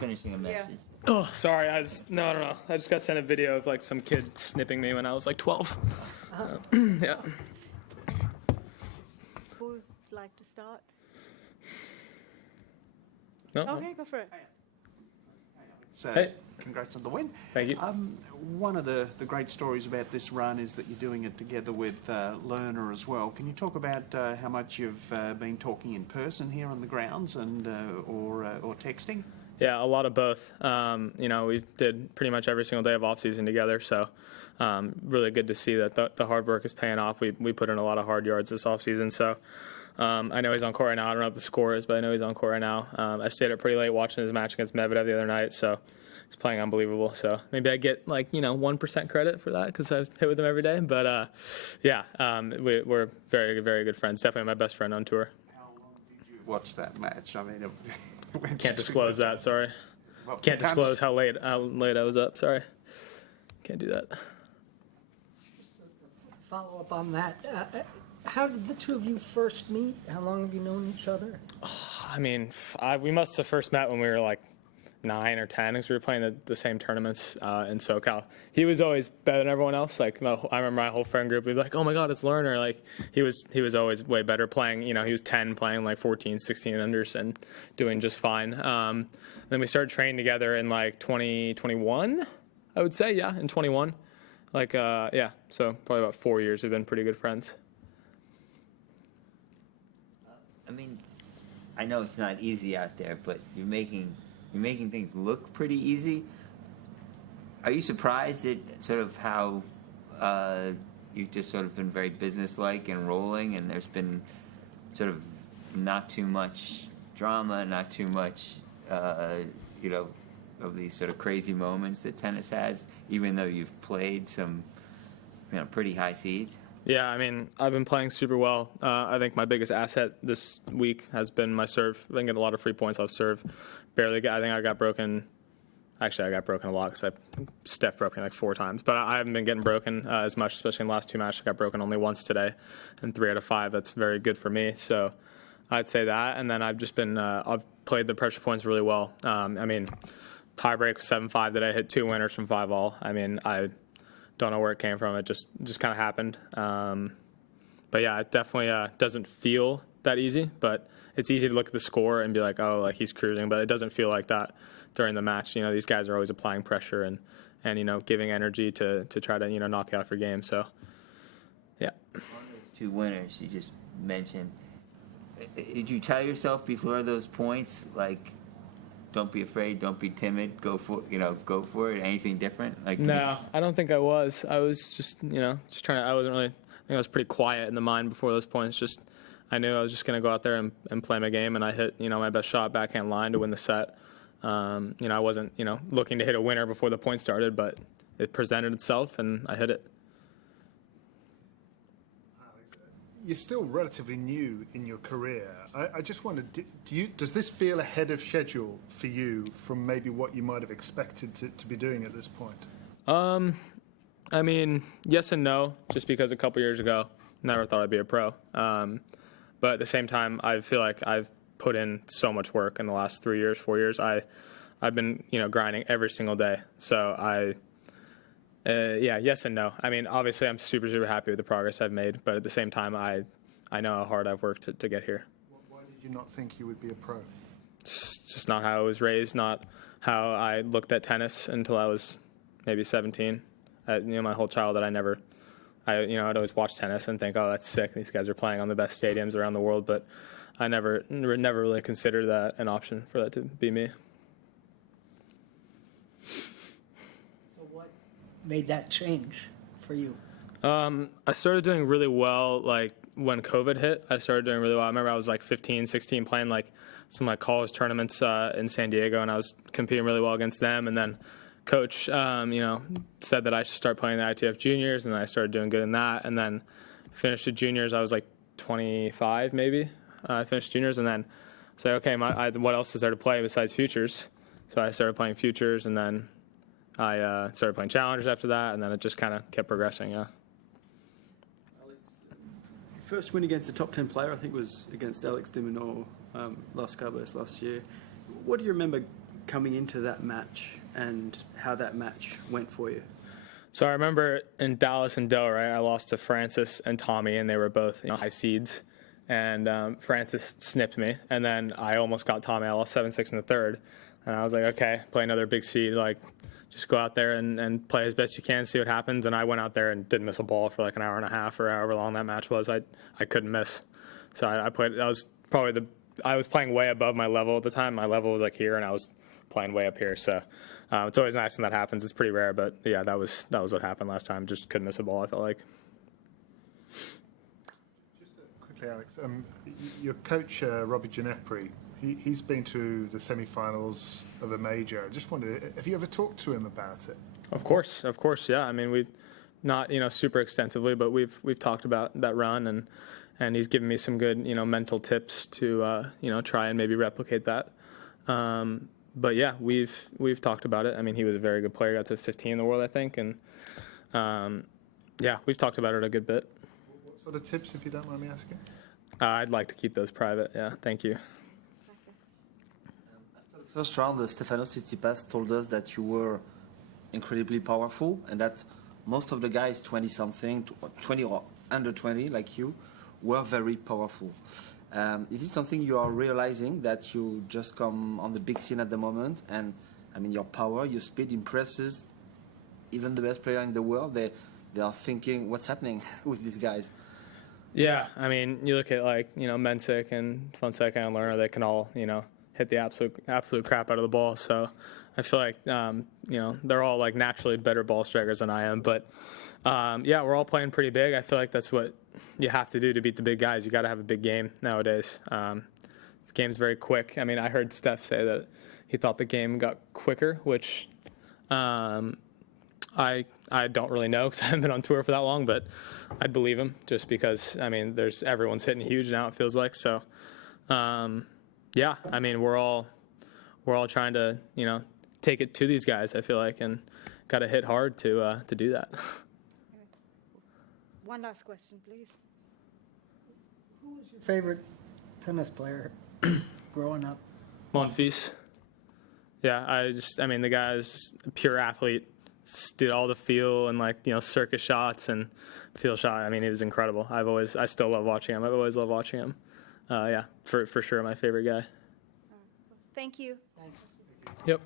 finishing a message. Oh, sorry. No. I just got sent a video of like some kid snipping me when I was like 12. Yeah. Who'd like to start? No. Okay, go for it. So, Hey. congrats on the win. Thank you. One of the great stories about this run is that you're doing it together with Lerner as well. Can you talk about how much you've been talking in person here on the grounds and or texting? Yeah, a lot of both. We did pretty much every single day of off season together. So really good to see that the hard work is paying off. We put in a lot of hard yards this off season. So I know he's on court right now. I don't know what the score is, but I know he's on court right now. I stayed up pretty late watching his match against Medvedev the other night. So he's playing unbelievable. So maybe I get 1% credit for that because I was hit with him every day. But we're very, very good friends. Definitely my best friend on tour. How long did you watch that match? I mean, Can't disclose that. Sorry. Well, Can't disclose how late I was up. Sorry. Can't do that. Follow up on that. How did the two of you first meet? How long have you known each other? I mean, we must have first met when we were like 9 or 10 because we were playing the same tournaments in SoCal. He was always better than everyone else. Like I remember my whole friend group would be like, "Oh my God, it's Lerner!" Like he was always way better playing. He was 10 playing like 14, 16 unders and doing just fine. Then we started training together in like 2021, I would say. Yeah, in 21. So probably about 4 years we've been pretty good friends. I mean, I know it's not easy out there, but you're making things look pretty easy. Are you surprised at sort of how you've just sort of been very businesslike and rolling, and there's been sort of not too much drama, not too much, of these sort of crazy moments that tennis has, even though you've played some, pretty high seeds? Yeah, I mean, I've been playing super well. I think my biggest asset this week has been my serve. I've been getting a lot of free points off serve. I think I got broken. Actually, I got broken a lot because Steph broke me like 4 times. But I haven't been getting broken as much, especially in the last 2 matches. I got broken only once today, and 3 out of 5. That's very good for me. So I'd say that. And then I've just been I've played the pressure points really well. Tiebreak 7-5 today. Hit 2 winners from 5-all. I mean, I don't know where it came from. It just kind of happened. But yeah, it definitely doesn't feel that easy. But it's easy to look at the score and be like, oh, like he's cruising. But it doesn't feel like that during the match. These guys are always applying pressure and giving energy to try to knock you out for game. So yeah. On those 2 winners you just mentioned, did you tell yourself before those points, like, don't be afraid, don't be timid, go for it? Anything different? No, I don't think I was. I was just just trying to. I wasn't really. I think I was pretty quiet in the mind before those points. Just I knew I was just going to go out there and play my game, and I hit my best shot backhand line to win the set. I wasn't looking to hit a winner before the point started, but it presented itself and I hit it. You're still relatively new in your career. I just wondered, does this feel ahead of schedule for you from maybe what you might have expected to be doing at this point? I mean, yes and no, just because a couple years ago, never thought I'd be a pro. But at the same time, I feel like I've put in so much work in the last 3 years, 4 years. I've been, grinding every single day. So yes and no. I mean, obviously, I'm super, super happy with the progress I've made, but at the same time, I know how hard I've worked to get here. Why did you not think you would be a pro? It's just not how I was raised, not how I looked at tennis until I was maybe 17. My whole childhood, I'd always watch tennis and think, oh, that's sick. These guys are playing on the best stadiums around the world, but I never really considered that an option for that to be me. Made that change for you? I started doing really well, like, when COVID hit. I started doing really well. I remember I was, like, 15, 16, playing, like, some, like, college tournaments in San Diego, and I was competing really well against them. And then coach, said that I should start playing the ITF juniors, and then I started doing good in that. And then finished the juniors. I was, like, 25, maybe. I finished juniors, and then said, okay, what else is there to play besides futures? So I started playing futures, and then I started playing challengers after that, and then it just kind of kept progressing, yeah. Alex, your first win against a top 10 player, I think, was against Alex de Minaur, Las Cabos last year. What do you remember coming into that match and how that match went for you? So I remember in Dallas and Doe, right, I lost to Francis and Tommy, and they were both high seeds. And Francis snipped me, and then I almost got Tommy. I lost 7-6 in the third. And I was like, okay, play another big seed. Like, just go out there and play as best you can, see what happens. And I went out there and didn't miss a ball for like an hour and a half or however long that match was. I couldn't miss. So I played. That was probably I was playing way above my level at the time. My level was like here, and I was playing way up here. So it's always nice when that happens. It's pretty rare, but yeah, that was what happened last time. Just couldn't miss a ball, I felt like. Just quickly, Alex, your coach, Robbie Ginepri, he's been to the semi-finals of a major. I just wondered, have you ever talked to him about it? Of course, yeah. I mean, we've not super extensively, but we've talked about that run, and he's given me some good mental tips to try and maybe replicate that. But yeah, we've talked about it. I mean, he was a very good player. Got to 15 in the world, I think, and yeah, we've talked about it a good bit. What sort of tips, if you don't mind me asking? I'd like to keep those private. Yeah, thank you. After the first round, Stefanos Tsitsipas told us that you were incredibly powerful and that most of the guys 20-something, 20 or under 20 like you, were very powerful. Is it something you are realizing, that you just come on the big scene at the moment, and I mean your power, your speed impresses even the best player in the world? They are thinking, what's happening with these guys? Yeah, I mean, you look at like Mensik and Fonseca and Lerner, they can all hit the absolute crap out of the ball. So I feel like they're all like naturally better ball strikers than I am. But yeah, we're all playing pretty big. I feel like that's what you have to do to beat the big guys. You got to have a big game nowadays. This game's very quick. I mean, I heard Steph say that he thought the game got quicker, which I don't really know because I haven't been on tour for that long, but I'd believe him just because, I mean, everyone's hitting huge now, it feels like. So, yeah, I mean, we're all trying to, take it to these guys, I feel like, and got to hit hard to do that. One last question, please. Who was your favorite tennis player growing up? Monfils. Yeah, I mean, the guy's a pure athlete. Did all the feel and circus shots and feel shot. I mean, he was incredible. I still love watching him. I've always loved watching him. Yeah, for sure, my favorite guy. Thank you. Thanks. Yep.